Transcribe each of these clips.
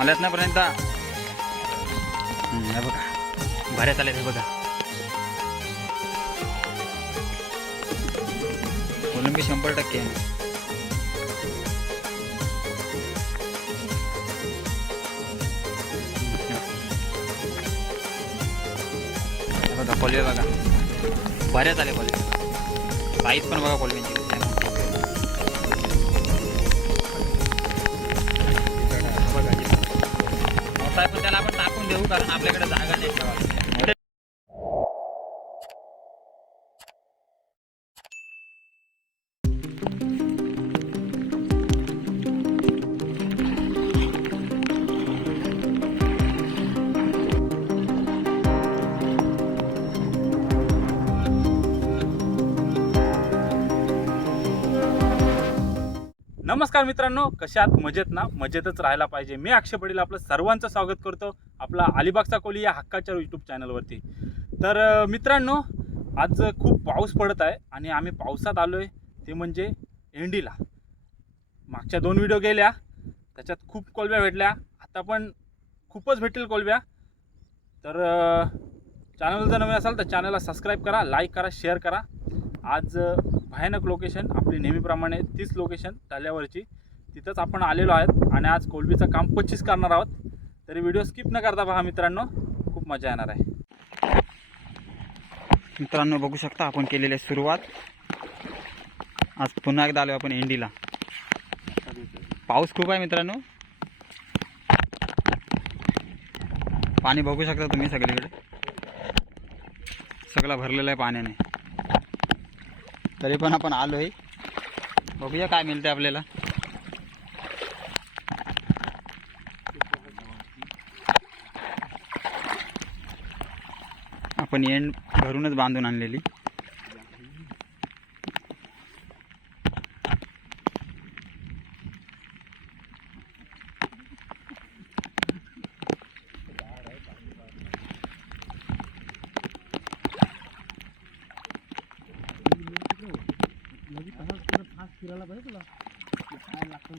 आल्यात ना पर्यंत हम्म, बघा. भऱ्यात आल्यात बघा. कोलंबी शंभर टक्के. बघा कोलबे बघा. भऱ्यात आले कोलबे साईज पण बघा कोलब्यांची कारण आपल्याकडे जागा नाही. नमस्कार मित्रांनो कशात मजेत ना? मजेतच राहायला पाहिजे. मी अक्षय पडील आपलं सर्वांचं स्वागत करतो आपला अलिबागचा कोली या हक्काच्या यूट्यूब चॅनलवरती तर मित्रांनो आज खूप पाऊस पडत आहे आणि आम्ही पावसात आलो आहे ते म्हणजे एंडीला. मागच्या दोन व्हिडिओ गेल्या. त्याच्यात खूप कोलब्या भेटल्या. आता पण खूपच भेटेल कोलब्या. तर चॅनल जर नवीन असाल तर चॅनलला सबस्क्राईब करा लाईक करा शेअर करा. आज भयानक लोकेशन आपली नेहमीप्रमाणे तीच लोकेशन टाल्यावरची तिथंच आपण आलेलो आहेत आणि आज कोलबीचं काम पच्चीस करणार आहोत. तरी व्हिडिओ स्किप न करता पहा मित्रांनो खूप मजा येणार आहे. मित्रांनो बघू शकता आपण केलेली आहे सुरुवात. आज पुन्हा एकदा आलो आपण इंडीला. पाऊस खूप आहे मित्रांनो. पाणी बघू शकता तुम्ही सगळीकडे. सगळं भरलेलं आहे पाण्याने. तरी पण आपण आलो आहे बघूया काय मिळते आपल्याला. आपण एंड भरूनच बांधून आणलेली. फास्ट फिरायला बरं तुला. काय लागतं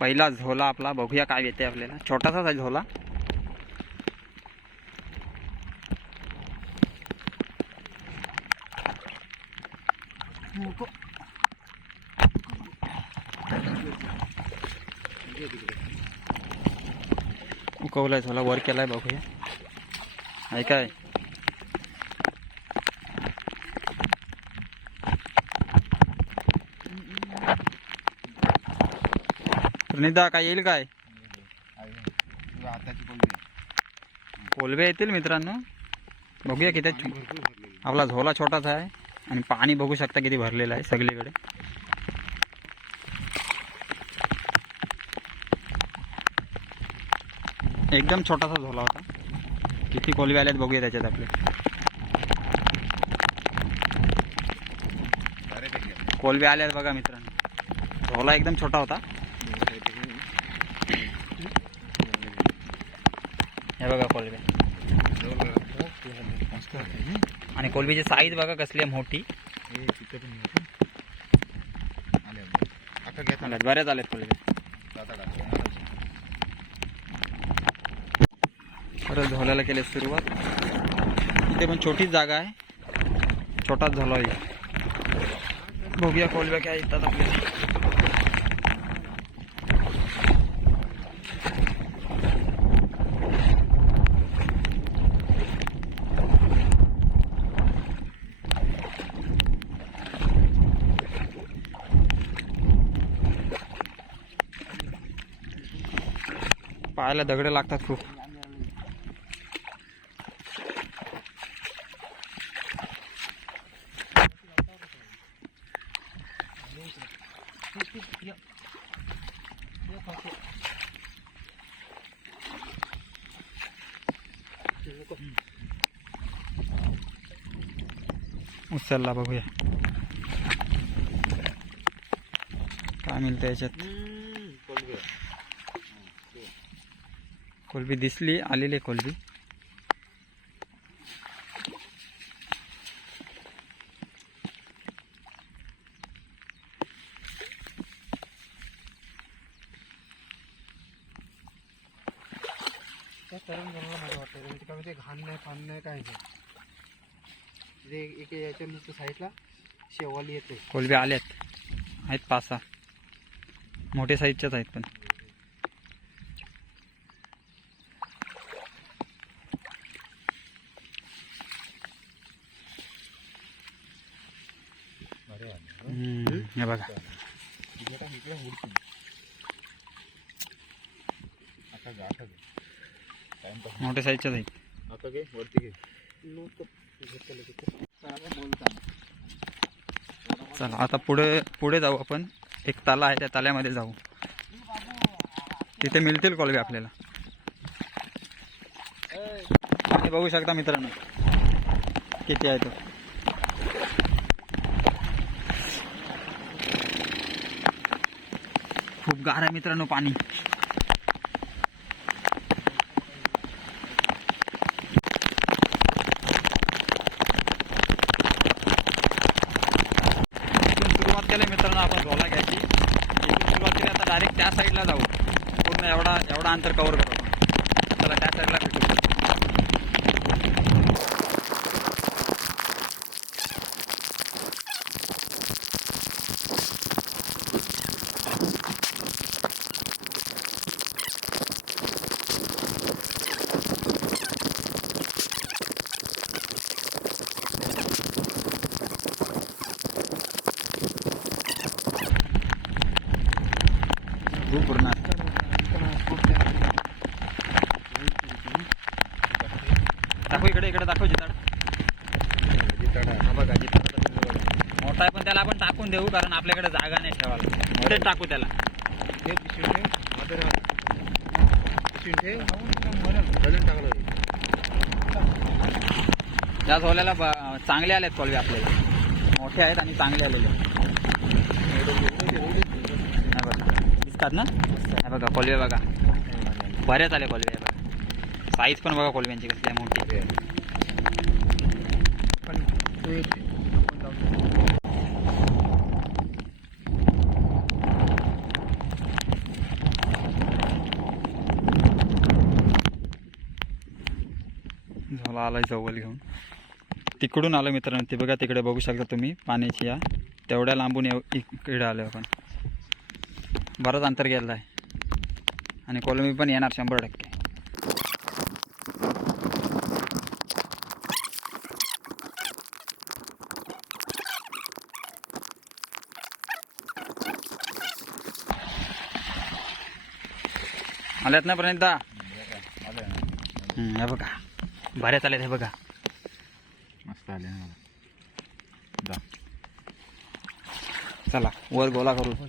पहिला झोला आपला बघूया काय येते आपल्याला. छोटासाच आहे झोला. उकवलाय झोला वर केलाय बघूया आहे काय? प्रणिता काय येईल काय? कोलबे येतील मित्रांनो. बघूया किती आपला झोला छोटाच आहे. आणि पाणी बघू शकता किती भरलेलं आहे सगळीकडे. एकदम छोटासा झोला होता. किती कोलबे आल्यात बघूया त्याच्यात आपले. कोलबे आल्यात बघा मित्रांनो. झोला एकदम छोटा होता. हे बघा आणि कोलबीची साईज बघा कसली आहे मोठी. बऱ्याच आल्यात कोलबे. परत झोल्याला केले सुरुवात. इथे पण छोटीच जागा आहे. छोटाच झोला बघूया कोलब्या काय येतात आपल्याला. पायाला दगड लागतात खूप. उचलला बघूया. काय मिळतं याच्यात? कोलबी दिसली आलेली कोलबी. तरुण जनाला माझं वाटतं ते काय माहिती घाण नाही पान नाही काय नाही. ते एक याच्या नुसतं साईडला शेवाली येते. कोलबी आल्यात. आहेत पाच सहा. मोठे साईजच्याच आहेत पण हम्म, हे बघा मोठ्या साईजच्याच आहेत. आता घे वरती घे. चला आता पुढे पुढे जाऊ आपण. एक ताला आहे त्या ताल्यामध्ये जाऊ. तिथे मिळतील कोलबी आपल्याला. पाणी बघू शकता मित्रांनो किती आहे तो. खूप गार आहे मित्रांनो पाणी इथून सुरुवात केली मित्रांनो आपण झोला घ्यायची इथून सुरुवात केली आता डायरेक्ट त्या साईडला जाऊ पूर्ण एवढा एवढा अंतर करू आपण चला त्या साईडला भेटू भू पूर्ण दाखव इकडे इकडे दाखव जिताड हा बघा जिताड मोठा आहे पण त्याला आपण टाकून देऊ कारण आपल्याकडे जागा नाही ठेवायला. इथेच टाकू त्याला. हे पिशवी ठेवमध्ये राहा. पिशवी ठेव घालून टाकलं. हे. या झोल्याला चांगले आलेत कॉलवे आपल्याला मोठे आहेत आणि चांगले आलेले. आहेत. दिसतात ना? हे बघा कोलवे बघा. बऱ्याच आले कोलवे बघा. साईज पण बघा कोलव्यांची कसली आहे मोठी. पण तू एक आपण जाऊ. आलाय जवळ घेऊन. तिकडून आलो मित्रांनो ते बघा तिकडे बघू शकता तुम्ही पाण्याची या. तेवढ्या लांबून येऊ इकडे आलो आपण. बरंच अंतर गेलं आहे आणि कोलंबी पण येणार शंभर टक्के. आल्यात ना हे बघा. बऱ्याच आल्यात हे बघा. मस्त आले जा. चला वर गोला करू हो,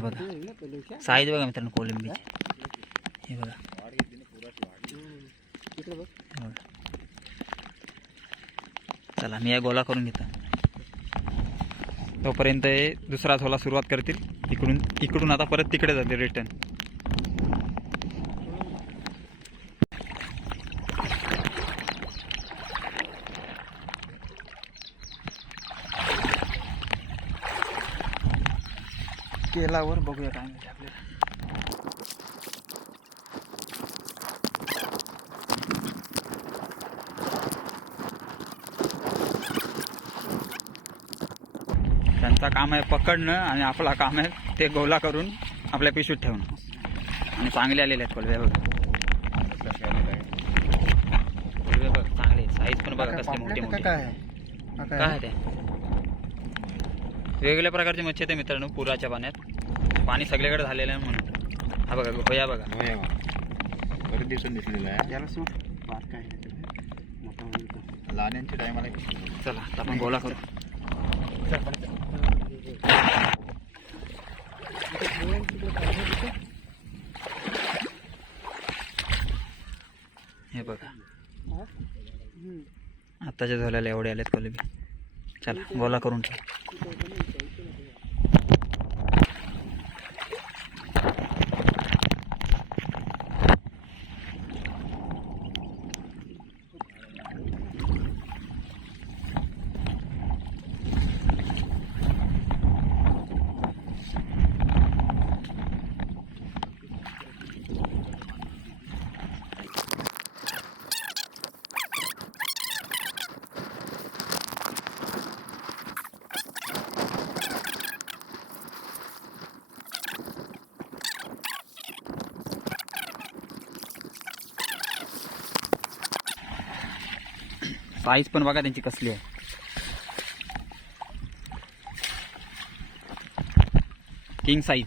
बघा. साईज बघा मित्रांनो कोलंबीची. हे हे बघा. चला मी या गोला करून घेतो. तोपर्यंत हे दुसरा झोला सुरुवात करतील. इकडून इकडून आता परत तिकडे जातील रिटर्न केलावर बघूया काय आपल्याला त्यांचा काम आहे पकडणं आणि आपला काम आहे ते गोला करून आपल्या पिशवीत ठेवणं. आणि चांगले आलेले आहेत कोलवे बघ. कोलवे बघ चांगले साईज पण बघा कसले मोठे काय आहे? हा काय काय आहे ते? वेगवेगळ्या प्रकारचे मच्छी येते मित्रांनो पुराच्या पाण्यात. पाणी सगळीकडे झालेलं आहे म्हणून. हा बघा होया बघा. बरेच दिवसून दिसलेलं आहे. याला सूट काय टायमाला चला आता आपण गोला करू हे बघा आत्ताच्या झोल्याला एवढे आलेत कोलंबी चला गोला करून ठेव. साईज पण बघा त्यांची कसली आहे. किंग साईज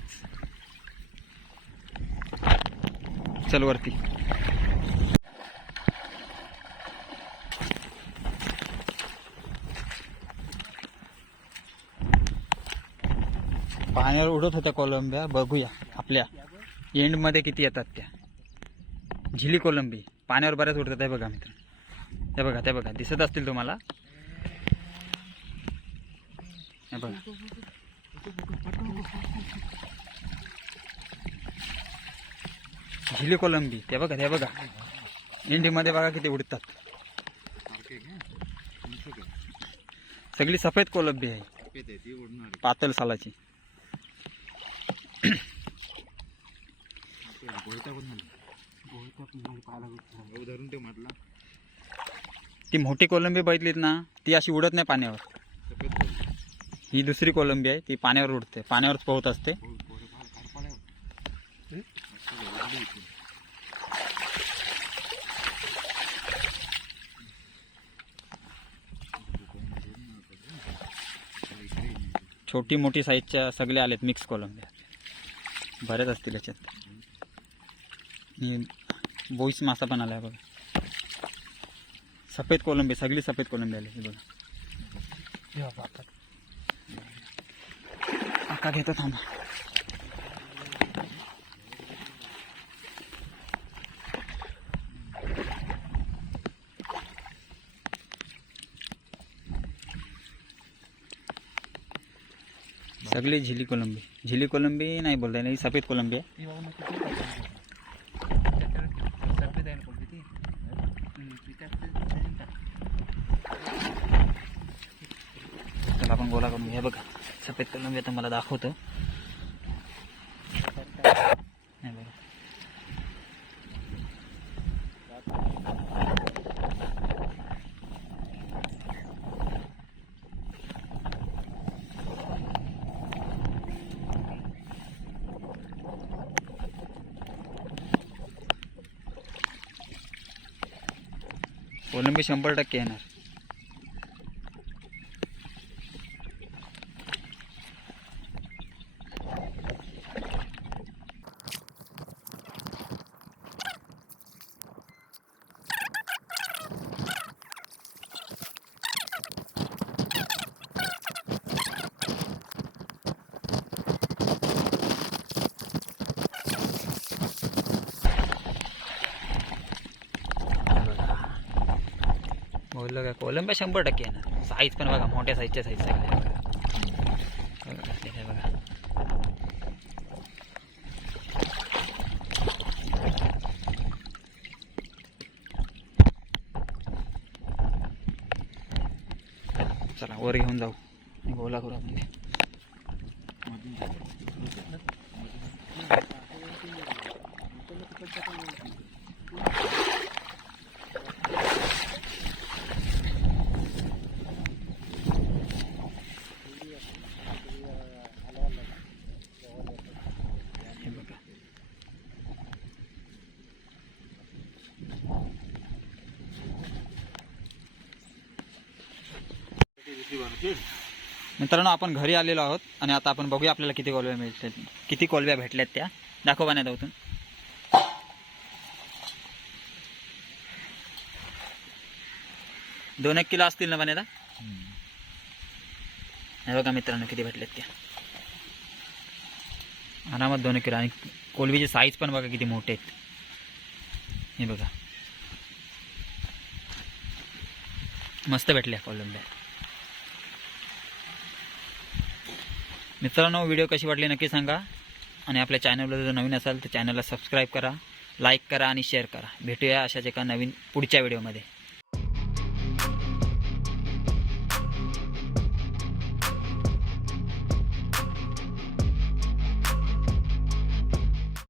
चल वरती. पाण्यावर उडत होत्या कोलंब्या बघूया आपल्या. एंडमध्ये किती येतात त्या? झिली कोलंबी. पाण्यावर बऱ्याच उडतात आहे बघा मित्र हे बघा ते बघा दिसत असतील तुम्हाला? हे बघा. झिली कोलंबी ते बघा ते बघा. इंडीमध्ये बघा किती उडतात. सगळी सफेद कोलंबी आहे. पातळ सालाची. धरून ते म्हटलं ती मोठी कोलंबी बघितलीत ना ती अशी उडत नाही पाण्यावर. ही दुसरी कोलंबी आहे ती पाण्यावर उडते पाण्यावरच पोहत असते. छोटी मोठी साईजच्या सगळे आलेत मिक्स कोलंब्या. बरेच असतील याच्यात. बोईस मासा पण आला आहे बघा. सफ़ेद कोलंबी सगळी सफ़ेद कोलंबी आली ही? बघा आका घेतो थांबा। सगळी झिली कोलंबी झिली कोलंबी नाही बोलता येणार ही। सफ़ेद कोलंबी आहे दाखवतो. कोलंबी शंभर टक्के येणार. कोलंब्या शंभर टक्के येणार. साईज पण बघा मोठ्या साईजच्या साईज सगळ्या बघा बघा, चला वर घेऊन जाऊ. गोला करू आपण Thank you बघा मित्रांनो आपण घरी आलेलो आहोत आणि आता आपण बघूया आपल्याला किती कोलव्या मिळतात किती कोलव्या भेटल्यात त्या. दाखव पाण्यात होतून दोन एक किलो असतील ना पाण्याला हे बघा मित्रांनो किती भेटल्यात त्या. आरामात दोन एक किलो. आणि कोलबीची साईज पण बघा किती मोठे आहेत. हे बघा. मस्त भेटल्या कोलंब्या. मित्रांनो व्हिडिओ कशी वाटली नक्की सांगा. आणि आपल्या चॅनलवर जर नवीन असाल तर चॅनलला सबस्क्राईब करा लाईक करा आणि शेअर करा. भेटूया अशाच एका नवीन पुढच्या व्हिडिओमध्ये